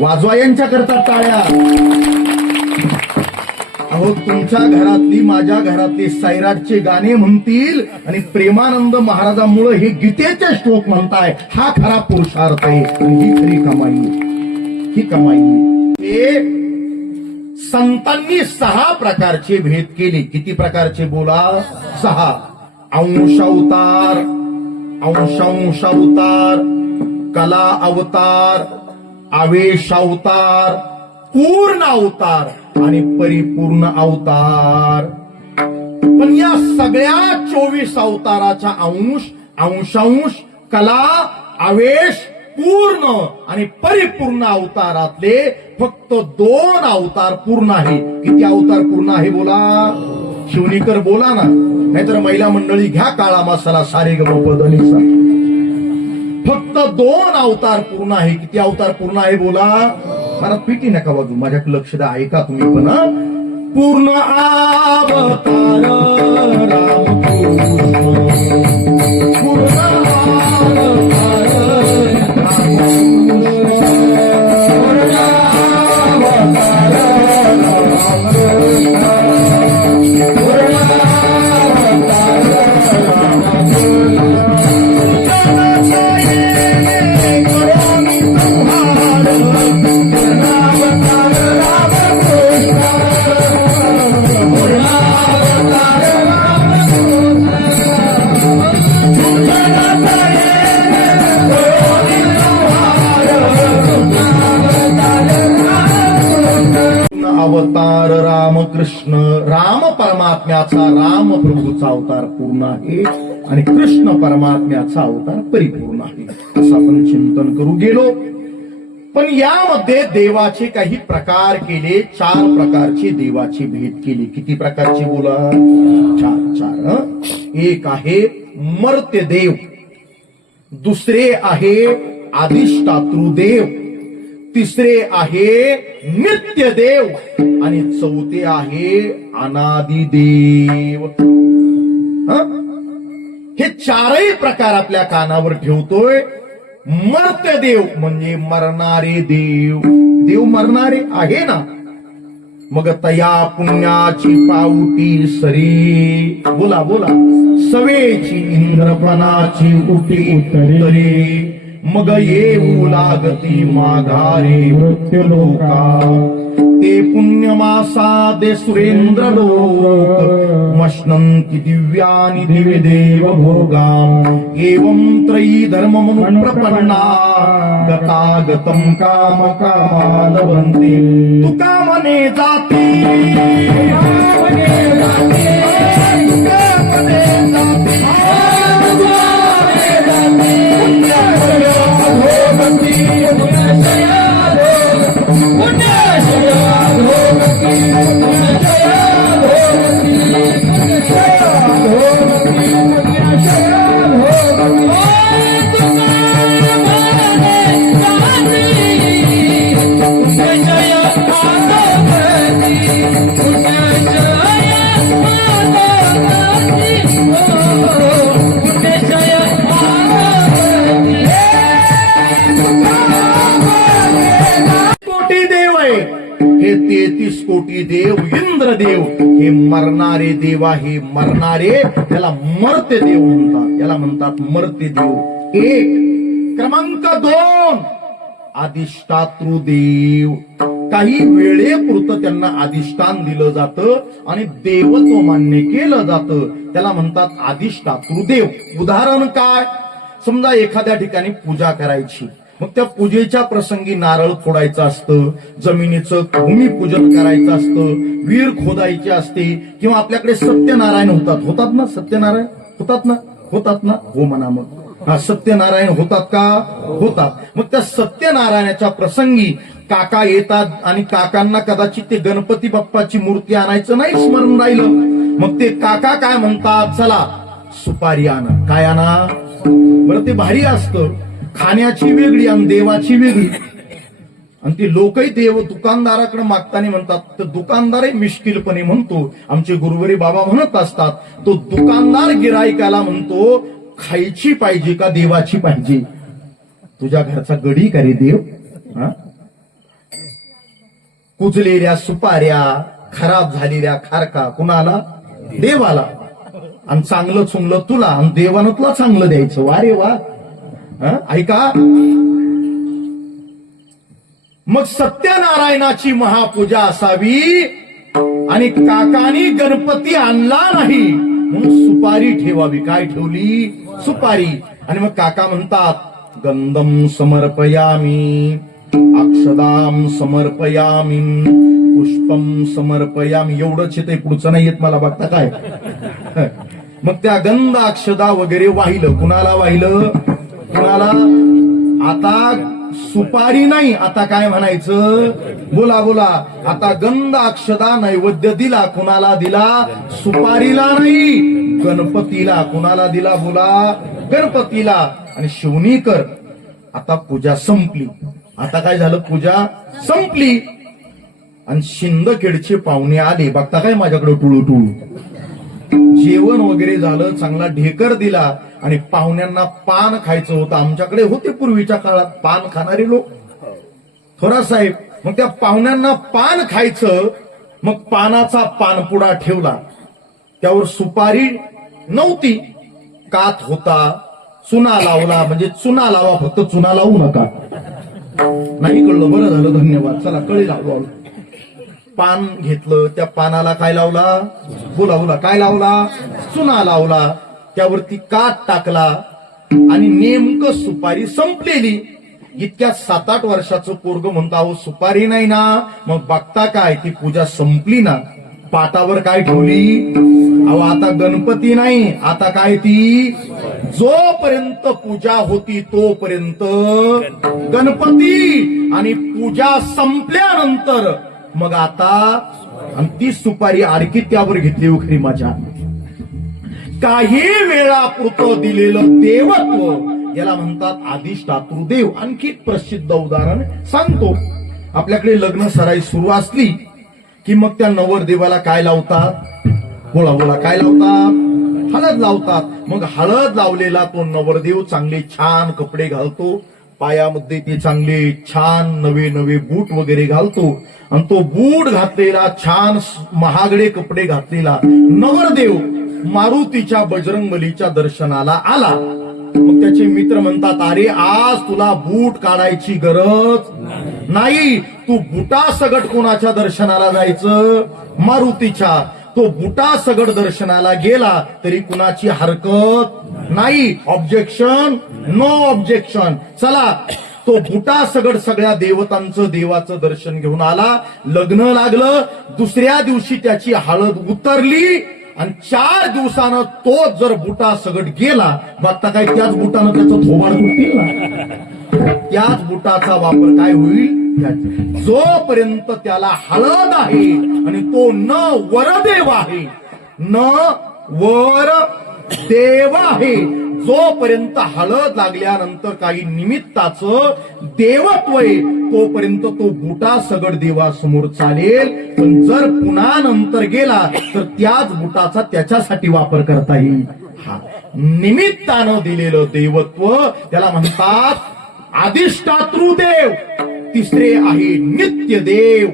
वाजवा यांच्या करता टाळ्या. अहो तुमच्या घरातली माझ्या घरातली साईराजचे गाणे म्हणतील आणि प्रेमानंद महाराजांमुळे हे गीतेचे श्लोक म्हणताय. हा खरा पुरुषार्थ आहे. ही खरी कमाई ही कमाई हे संतांनी सहा प्रकारचे भेद केले. किती प्रकारचे बोला? सहा. अंश अवतार अंशांश अवतार कला अवतार आवेश अवतार पूर्ण अवतार आणि परिपूर्ण अवतार. पण या सगळ्या चोवीस अवताराचा अंश अंशांश कला आवेश पूर्ण आणि परिपूर्ण अवतारातले फक्त दोन अवतार पूर्ण आहे. किती अवतार पूर्ण आहे बोला? शिवनीकर बोला ना. नाहीतर महिला मंडळी घ्या काळा मसाला सारे गमपदनीचा फक्त दोन अवतार पूर्ण आहे. किती अवतार पूर्ण आहे बोला? मला पिटी नका बाजू माझ्याकडे लक्ष द्या. ऐका तुम्ही पण पूर्ण अवतार. परमात्म्याचा राम प्रभूचा अवतार पूर्ण आहे आणि कृष्ण परमात्म्याचा अवतार परिपूर्ण आहे. असं आपण चिंतन करू गेलो. पण यामध्ये देवाचे काही प्रकार केले चार प्रकारचे देवाचे भेद केले. किती प्रकारचे बोला? चार चार एक आहे मर्त्यदेव दुसरे आहे आदिष्टातृदेव तिसरे आहे नित्य देव आणि चौथे आहे अनादि देव हे चारही प्रकार आपल्या कानावर ठेवतोय. मर्त देव म्हणजे मरणारे देव. देव मरणारे आहे ना? मग तया पुण्याची पावटी सरी. बोला बोला. सवेची इंद्रपणाची उठी उतरे मग येऊ लागती माघारे मृत्यू लोका ते पुण्यमासा दे सुरेंद्र लोक. मश्नंती दिव्यानि दिव्य देव भोगा. एवं त्रयी धर्म मनु प्रपन्ना गतागतम काम कामालवन्ते. तुका मने जाती. हे मरणारे देव आहे मरणारे त्याला मर्त्य देव म्हणतात. याला म्हणतात मर्त्य देव. एक क्रमांक दोन अधिष्ठातृदेव काही वेळेपुरतं त्यांना अधिष्ठान दिलं जातं आणि देवत्व मान्य केलं जातं. त्याला म्हणतात अधिष्ठातृदेव उदाहरण काय? समजा एखाद्या ठिकाणी पूजा करायची. मग त्या पूजेच्या प्रसंगी नारळ फोडायचं असतं जमिनीचं भूमिपूजन करायचं असतं वीर खोदायची असते किंवा आपल्याकडे सत्यनारायण होतात. होतात ना सत्यनारायण? होतात ना? होतात ना? हो म्हणा मग. हा सत्यनारायण होतात का? होतात. मग त्या सत्यनारायणाच्या प्रसंगी काका येतात आणि काकांना कदाचित ते गणपती बाप्पाची मूर्ती आणायचं नाही स्मरण राहिलं. मग ते काका काय म्हणतात? चला सुपारी आणा. काय आणा? बरं ते भारी असतं. खाण्याची वेगळी आणि देवाची वेगळी. आणि ती लोकही देव दुकानदाराकडे मागताना म्हणतात तर दुकानदारही मिश्किलपणे म्हणतो आमचे गुरुवरी बाबा म्हणत असतात तो दुकानदार गिरायकाला म्हणतो खायची पाहिजे का देवाची पाहिजे? तुझ्या घरचा गडी का रे देव? हा? कुजलेल्या सुपाऱ्या खराब झालेल्या खारका कुणाला? देवाला. आणि चांगलं चुंगलं तुला आणि देवानं तुला चांगलं द्यायचं. वा रे वा. ऐका. मग सत्यनारायणाची महापूजा असावी आणि काकानी गणपती आणला नाही. म्हणून सुपारी ठेवावी. काय ठेवली? सुपारी. आणि मग काका म्हणतात गंधम समर्पयामी अक्षदाम समर्पयामी पुष्पम समर्पयामी. एवढंच ते पुढचं नाही येत मला. बघता काय? मग त्या गंध अक्षदा वगैरे वाहिलं. कुणाला वाहिलं? कुणाला आता सुपारी नाही आता काय म्हणायचं? बोला बोला. आता गंध अक्षदा नैवेद्य दिला कुणाला दिला? सुपारीला नाही गणपतीला. कुणाला दिला बोला? गणपतीला. आणि शिवनीकर आता पूजा संपली. आता काय झालं? पूजा संपली. आणि शिंदखेडचे पाहुणे आले. बघता काय माझ्याकडे टुळू टुळू जेवण वगैरे झालं चांगला ढेकर दिला. आणि पाहुण्यांना पान खायचं होतं. आमच्याकडे होते पूर्वीच्या काळात पान खाणारे लोक. थोरा साहेब मग त्या पाहुण्यांना पान खायचं मग पानाचा पानपुडा ठेवला. त्यावर सुपारी नव्हती. कात होता चुना लावला म्हणजे चुना लावा फक्त चुना लावू नका. नाही कळलं. बरं झालं धन्यवाद. चला कळी लावलो पान घेतलं त्या पानाला काय लावला? बोला बोला काय लावला? चुना लावला. त्यावरती काट टाकला आणि नेमकं सुपारी संपलेली. इतक्या सात आठ वर्षाचं पोरग म्हणतो अहो सुपारी नाही ना. मग बघता काय? ती पूजा संपली ना. पाटावर काय ठेवली? अहो आता गणपती नाही. आता काय ती? जोपर्यंत पूजा होती तोपर्यंत गणपती आणि पूजा संपल्यानंतर मग आता आणि ती सुपारी आडकी त्यावर घेतली उखरी माझ्या काही वेळापुरतं दिलेलं देवत्व. याला म्हणतात आदिष्टातृ आणखी प्रसिद्ध उदाहरण सांगतो. आपल्याकडे लग्न सराई सुरू असली की मग त्या नवरदेवाला काय लावतात? बोला बोला काय लावतात? हळद लावतात. मग हळद लावलेला तो नवरदेव चांगले छान कपडे घालतो. पायामध्ये ते चांगले छान नवे नवे बूट वगैरे घालतो. आणि तो बूट घातलेला छान महागडे कपडे घातलेला नवरदेव मारुतीच्या बजरंगबलीच्या दर्शनाला आला. मग त्याचे मित्र म्हणतात अरे आज तुला बूट काढायची गरज नाही. तू बुटा सगट कोणाच्या दर्शनाला जायचं? मारुतीच्या. तो बुटा सगड दर्शनाला गेला तरी कुणाची हरकत नाही. ऑब्जेक्शन नो ऑब्जेक्शन चला. तो बुटा सगड सगळ्या देवतांचं देवाचं दर्शन घेऊन आला. लग्न लागलं. दुसऱ्या दिवशी त्याची हळद उतरली. आणि चार दिवसानं तो जर बुटा सगट गेला बघता काय त्याच बुटानं त्याचं थोबाड तुटतील ना? त्याच बुटाचा वापर काय होईल? जोपर्यंत त्याला हळद आहे आणि तो न वरदेव आहे न वर देव आहे जोपर्यंत हळद लागल्यानंतर काही निमित्ताचं देवत्व आहे तोपर्यंत तो बुटा सगड देवासमोर चालेल. पण जर पुन्हा नंतर गेला तर त्याच बुटाचा त्याच्यासाठी वापर करता येईल. हा. निमित्तानं दिलेलं देवत्व त्याला म्हणतात अधिष्ठातृदेव तिसरे आहे नित्य देव